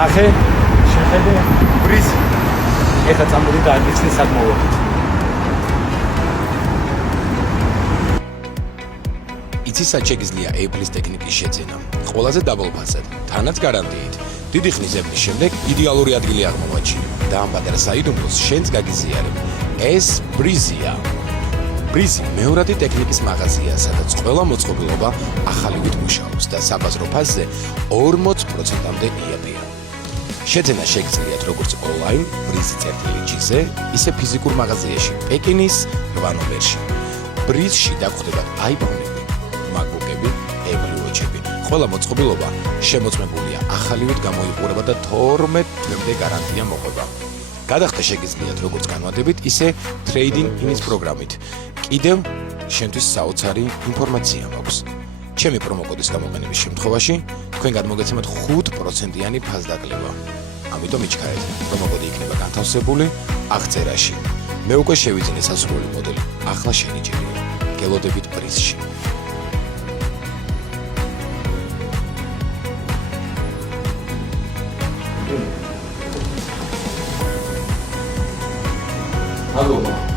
ნახე, შეხედე, ბრიზი. ეხლა წამოდი და აგიხსნი საკმაოდ. იცი სად შეგიძლია Apple-ის ტექნიკის შეძენა? ყველაზე დაბალ ფასად, თანაც გარანტიით. დიდი ხნის ზებნის შემდეგ იდეალური ადგილი აღმოვაჩინე და ამ პატარა საიდუმლოს შენც გაგიზიარებ. ეს ბრიზია. ბრიზი მეორადი ტექნიკის მაღაზია, სადაც ყველა მოწყობილობა ახალივით მუშაობს და საბაზრო ფასზე 40%-მდე იაფია. შეძენა შეგიძლიათ როგორც ონლაინ ბრიზი.gz-ზე, ისე ფიზიკურ მაღაზიაში პეკინის 8 ნომერში. ბრიზში დაგხვდებათ iPhone-ები, MacBook-ები, Apple Watch-ები. ყველა მოწყობილობა შემოწმებულია ახალივით გამოიყურება და 12 თვემდე გარანტია მოყვება. გადახდა შეგიძლიათ როგორც განმარტებით, ისე Trade-in-ის პროგრამით. კიდევ შენთვის საოცარი ინფორმაცია მაქვს. ჩემი პრომოკოდის გამოყენების შემთხვევაში თქვენ გადმოგეცემათ 5%-იანი ფასდაკლება. ამიტომ იჩქარეთ, პრომოკოდი იქნება განთავსებული აღწერაში. მე უკვე შევიძინე სასურველი მოდელი. ახლა შენი ჯერია. გელოდებით ბრიზში. Alô.